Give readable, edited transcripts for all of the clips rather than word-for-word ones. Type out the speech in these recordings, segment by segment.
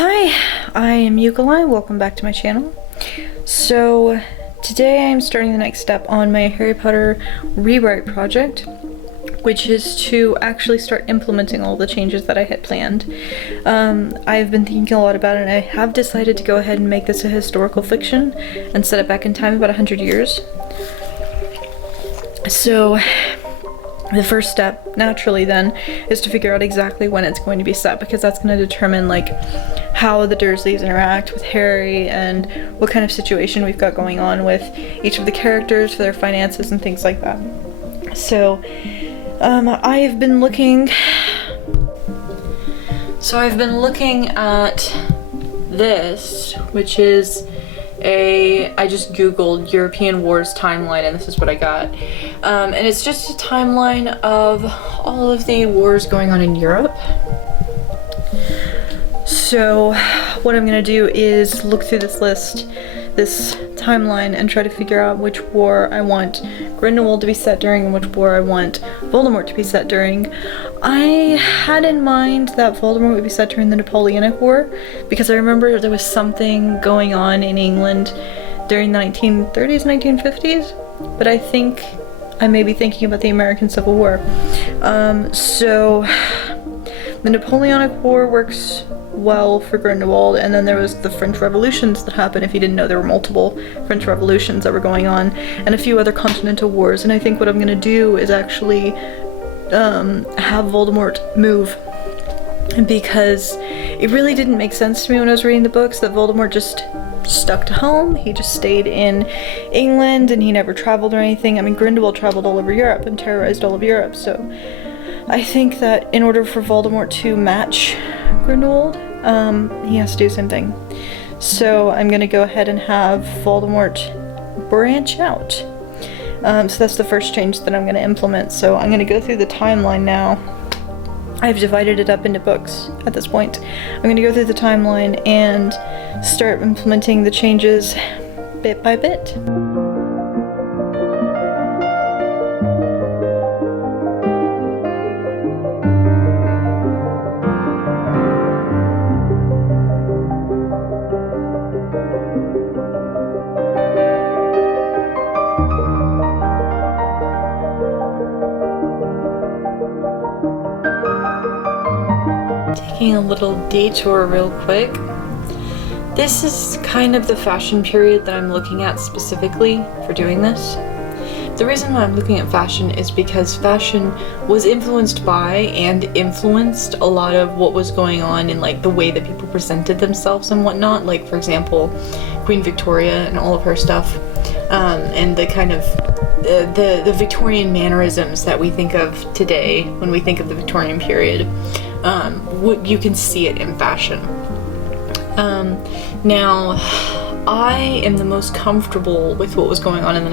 Hi, I am ukallii. Welcome back to my channel. So today I am starting the next step on my Harry Potter rewrite project, which is to actually start implementing all the changes that I had planned. I've been thinking a lot about it, and I have decided to go ahead and make this a historical fiction and set it back in time about 100 years. So the first step, naturally then, is to figure out exactly when it's going to be set, because that's going to determine like how the Dursleys interact with Harry and what kind of situation we've got going on with each of the characters for their finances and things like that. So I've been looking at this, which is I just googled European Wars timeline, and this is what I got. And it's just a timeline of all of the wars going on in Europe. So what I'm gonna do is look through this list, this timeline, and try to figure out which war I want Grindelwald to be set during and which war I want Voldemort to be set during. I had in mind that Voldemort would be set during the Napoleonic War, because I remember there was something going on in England during the 1930s, 1950s, but I think I may be thinking about the American Civil War. So the Napoleonic War works well for Grindelwald, and then there was the French Revolutions that happened. If you didn't know, there were multiple French Revolutions that were going on, and a few other continental wars. And I think what I'm gonna do is actually have Voldemort move, because it really didn't make sense to me when I was reading the books that Voldemort just stuck to home. He just stayed in England and he never traveled or anything. I mean, Grindelwald traveled all over Europe and terrorized all of Europe, so I think that in order for Voldemort to match Grindelwald, he has to do the same thing. So I'm gonna go ahead and have Voldemort branch out. So that's the first change that I'm gonna implement. So I'm gonna go through the timeline now. I've divided it up into books at this point. I'm gonna go through the timeline and start implementing the changes bit by bit. Taking a little detour real quick. This is kind of the fashion period that I'm looking at specifically for doing this. The reason why I'm looking at fashion is because fashion was influenced by and influenced a lot of what was going on in like the way that people presented themselves and whatnot. Like, for example, Queen Victoria and all of her stuff, and the kind of the Victorian mannerisms that we think of today when we think of the Victorian period. You can see it in fashion. Now, I am the most comfortable with what was going on in the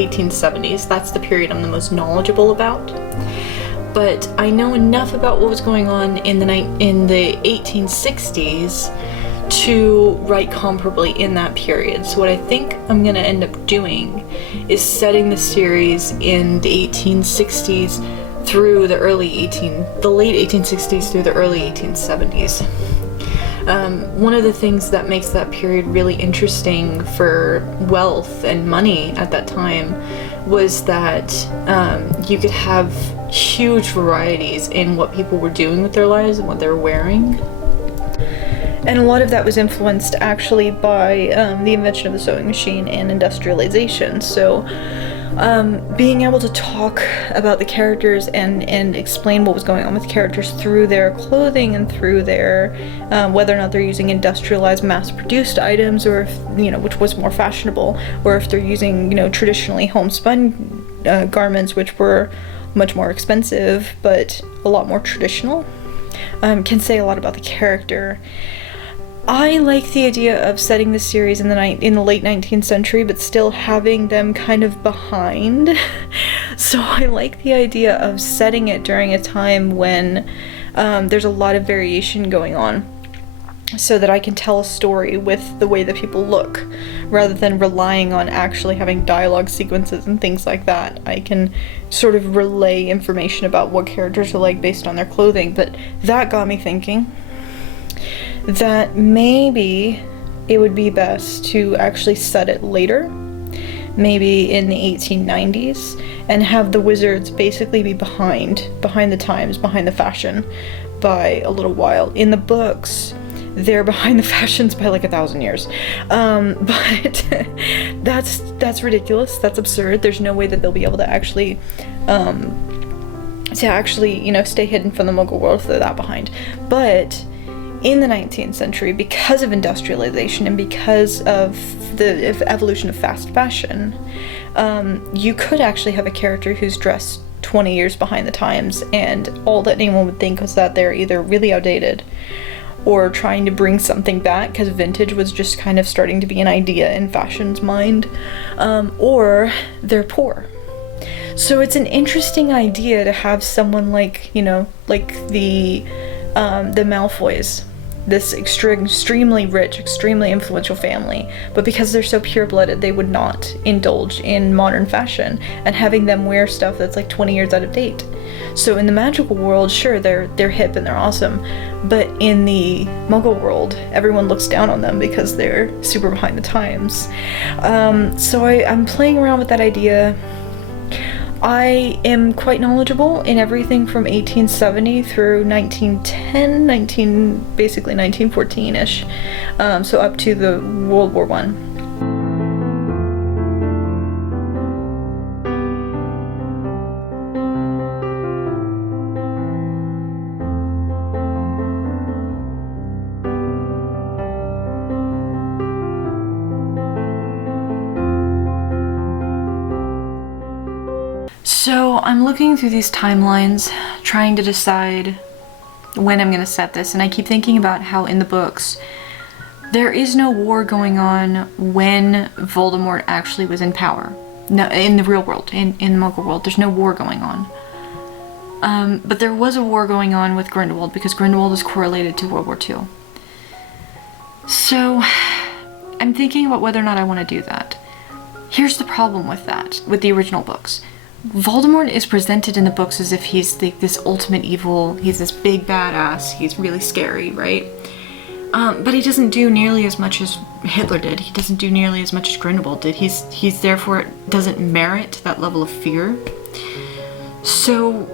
1870s. That's the period I'm the most knowledgeable about. But I know enough about what was going on in the 1860s to write comparably in that period. So what I think I'm gonna end up doing is setting the series in the 1860s through the late 1860s through the early 1870s. One of the things that makes that period really interesting for wealth and money at that time was that you could have huge varieties in what people were doing with their lives and what they were wearing. And a lot of that was influenced actually by the invention of the sewing machine and industrialization. So being able to talk about the characters and explain what was going on with characters through their clothing and through their whether or not they're using industrialized mass-produced items, or if, which was more fashionable, or if they're using, traditionally homespun garments, which were much more expensive but a lot more traditional, can say a lot about the character. I like the idea of setting the series in the late 19th century, but still having them kind of behind. So I like the idea of setting it during a time when there's a lot of variation going on, so that I can tell a story with the way that people look, rather than relying on actually having dialogue sequences and things like that. I can sort of relay information about what characters are like based on their clothing, but that got me thinking. that maybe it would be best to actually set it later, maybe in the 1890s, and have the wizards basically be behind the times, behind the fashion by a little while. In the books, they're behind the fashions by like 1,000 years. But that's ridiculous. That's absurd. There's no way that they'll be able to actually, you know, stay hidden from the Muggle world if they're that behind. But in the 19th century, because of industrialization and because of the evolution of fast fashion, you could actually have a character who's dressed 20 years behind the times, and all that anyone would think was that they're either really outdated or trying to bring something back because vintage was just kind of starting to be an idea in fashion's mind, or they're poor. So it's an interesting idea to have someone like, you know, like the Malfoys, this extremely rich, extremely influential family, but because they're so pure-blooded, they would not indulge in modern fashion, and having them wear stuff that's like 20 years out of date. So in the magical world, sure, they're hip and they're awesome, but in the Muggle world, everyone looks down on them because they're super behind the times. So I'm playing around with that idea. I am quite knowledgeable in everything from 1870 through 1910, basically 1914-ish, so up to the World War I. So I'm looking through these timelines, trying to decide when I'm going to set this, and I keep thinking about how in the books there is no war going on when Voldemort actually was in power. No, in the real world, in the Muggle world, there's no war going on. But there was a war going on with Grindelwald because Grindelwald is correlated to World War II. So I'm thinking about whether or not I want to do that. Here's the problem with that, with the original books. Voldemort is presented in the books as if he's this ultimate evil, he's this big badass, he's really scary, right? But he doesn't do nearly as much as Hitler did. He doesn't do nearly as much as Grindelwald did. He's therefore doesn't merit that level of fear. So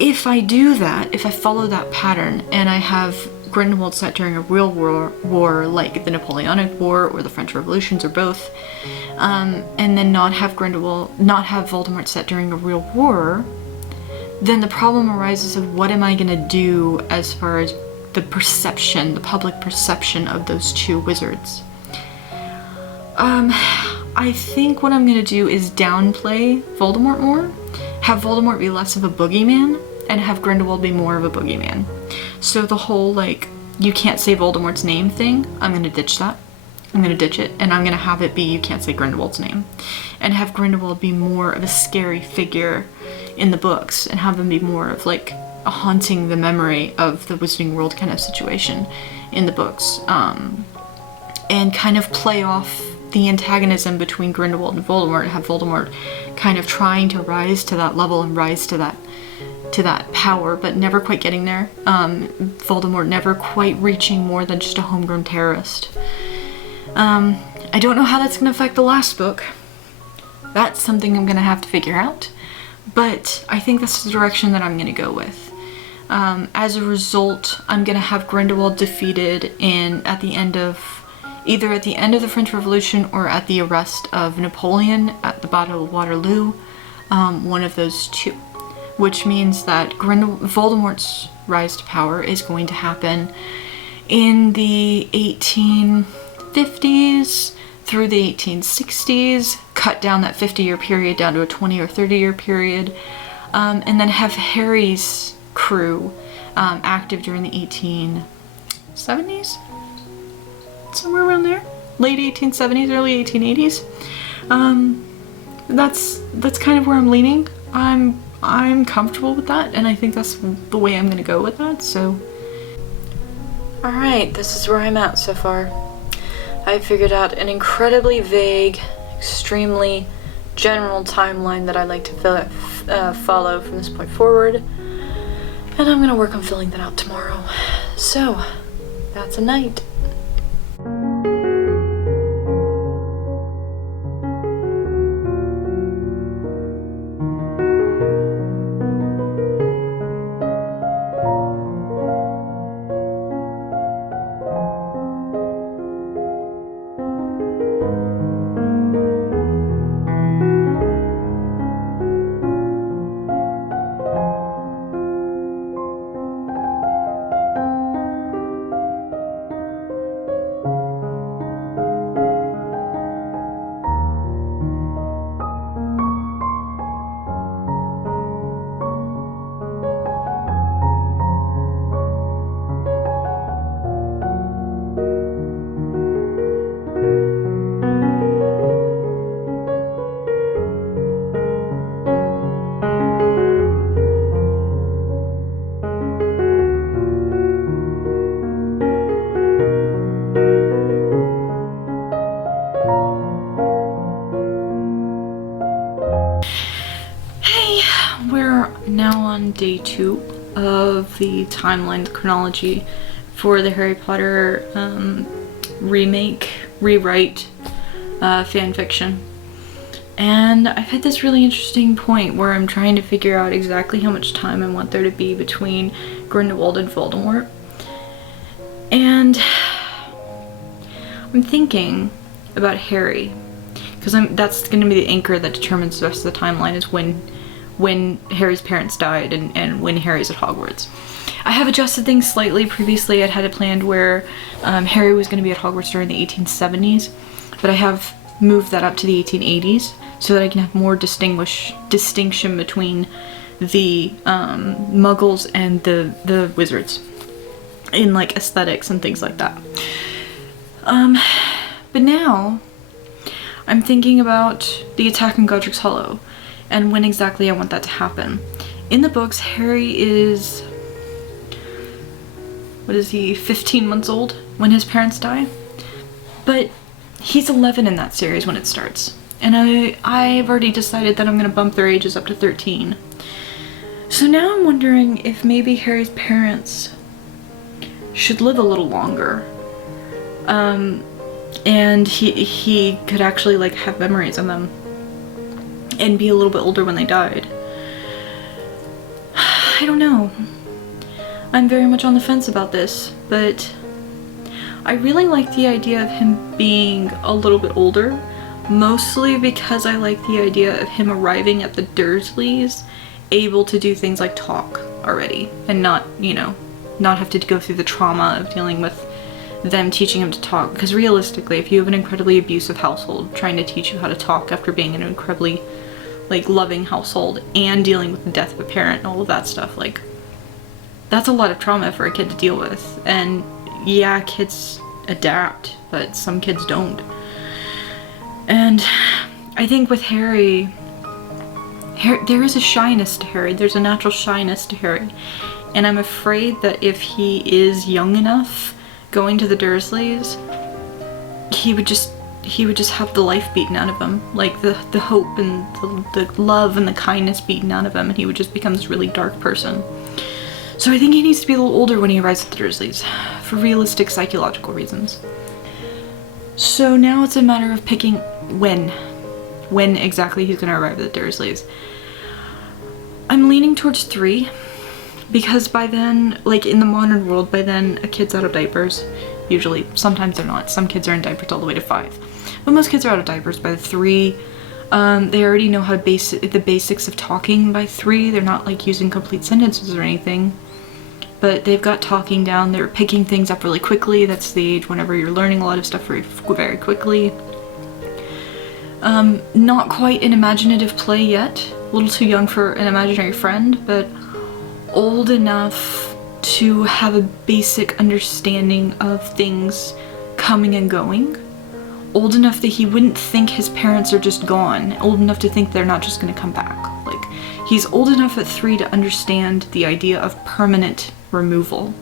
if I do that, if I follow that pattern, and I have Grindelwald set during a real war like the Napoleonic War or the French Revolutions or both, and then not have Voldemort set during a real war, then the problem arises of what am I going to do as far as the perception, the public perception of those two wizards. I think what I'm going to do is downplay Voldemort more, have Voldemort be less of a boogeyman, and have Grindelwald be more of a boogeyman. So the whole, like, you can't say Voldemort's name thing, I'm going to ditch that. I'm going to ditch it, and I'm going to have it be you can't say Grindelwald's name. And have Grindelwald be more of a scary figure in the books, and have him be more of, like, a haunting the memory of the Wizarding World kind of situation in the books. And kind of play off the antagonism between Grindelwald and Voldemort, have Voldemort kind of trying to rise to that level and rise to that power, but never quite getting there. Voldemort never quite reaching more than just a homegrown terrorist. I don't know how that's going to affect the last book. That's something I'm going to have to figure out, but I think that's the direction that I'm going to go with. As a result, I'm going to have Grindelwald defeated either at the end of the French Revolution or at the arrest of Napoleon at the Battle of Waterloo, one of those two. Which means that Voldemort's rise to power is going to happen in the 1850s through the 1860s, cut down that 50-year period down to a 20 or 30-year period, and then have Harry's crew active during the 1870s? Somewhere around there? Late 1870s, early 1880s? That's kind of where I'm leaning. I'm comfortable with that, and I think that's the way I'm gonna go with that, so. Alright, this is where I'm at so far. I've figured out an incredibly vague, extremely general timeline that I like to follow from this point forward, and I'm gonna work on filling that out tomorrow. So, that's a night. We're now on day 2 of the timeline, the chronology for the Harry Potter rewrite fan fiction. And I've hit this really interesting point where I'm trying to figure out exactly how much time I want there to be between Grindelwald and Voldemort. And I'm thinking about Harry, because that's going to be the anchor that determines the rest of the timeline, is when Harry's parents died and when Harry's at Hogwarts. I have adjusted things slightly. Previously I'd had it planned where Harry was going to be at Hogwarts during the 1870s, but I have moved that up to the 1880s so that I can have more distinction between the Muggles and the Wizards in like aesthetics and things like that. But now I'm thinking about the attack on Godric's Hollow and when exactly I want that to happen. In the books, Harry is, 15 months old when his parents die? But he's 11 in that series when it starts. And I've already decided that I'm gonna bump their ages up to 13. So now I'm wondering if maybe Harry's parents should live a little longer. And he could actually like have memories of them and be a little bit older when they died. I don't know. I'm very much on the fence about this, but I really like the idea of him being a little bit older, mostly because I like the idea of him arriving at the Dursleys able to do things like talk already and not, not have to go through the trauma of dealing with them teaching him to talk. Because realistically, if you have an incredibly abusive household, trying to teach you how to talk after being in an incredibly loving household and dealing with the death of a parent and all of that stuff, that's a lot of trauma for a kid to deal with. And yeah, kids adapt, but some kids don't. And I think with Harry, there is a shyness to Harry. There's a natural shyness to Harry. And I'm afraid that if he is young enough going to the Dursleys, he would just have the life beaten out of him. Like the hope and the love and the kindness beaten out of him, and he would just become this really dark person. So I think he needs to be a little older when he arrives at the Dursleys, for realistic psychological reasons. So now it's a matter of picking when exactly he's gonna arrive at the Dursleys. I'm leaning towards 3, because by then, in the modern world, by then a kid's out of diapers. Usually, sometimes they're not. Some kids are in diapers all the way to 5. But most kids are out of diapers by 3. They already know how the basics of talking by 3. They're not using complete sentences or anything. But they've got talking down. They're picking things up really quickly. That's the age whenever you're learning a lot of stuff very, very quickly. Not quite an imaginative play yet. A little too young for an imaginary friend, but old enough to have a basic understanding of things coming and going. Old enough that he wouldn't think his parents are just gone. Old enough to think they're not just gonna come back. He's old enough at 3 to understand the idea of permanent removal.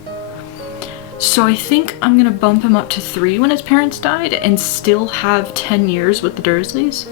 So I think I'm gonna bump him up to 3 when his parents died and still have 10 years with the Dursleys.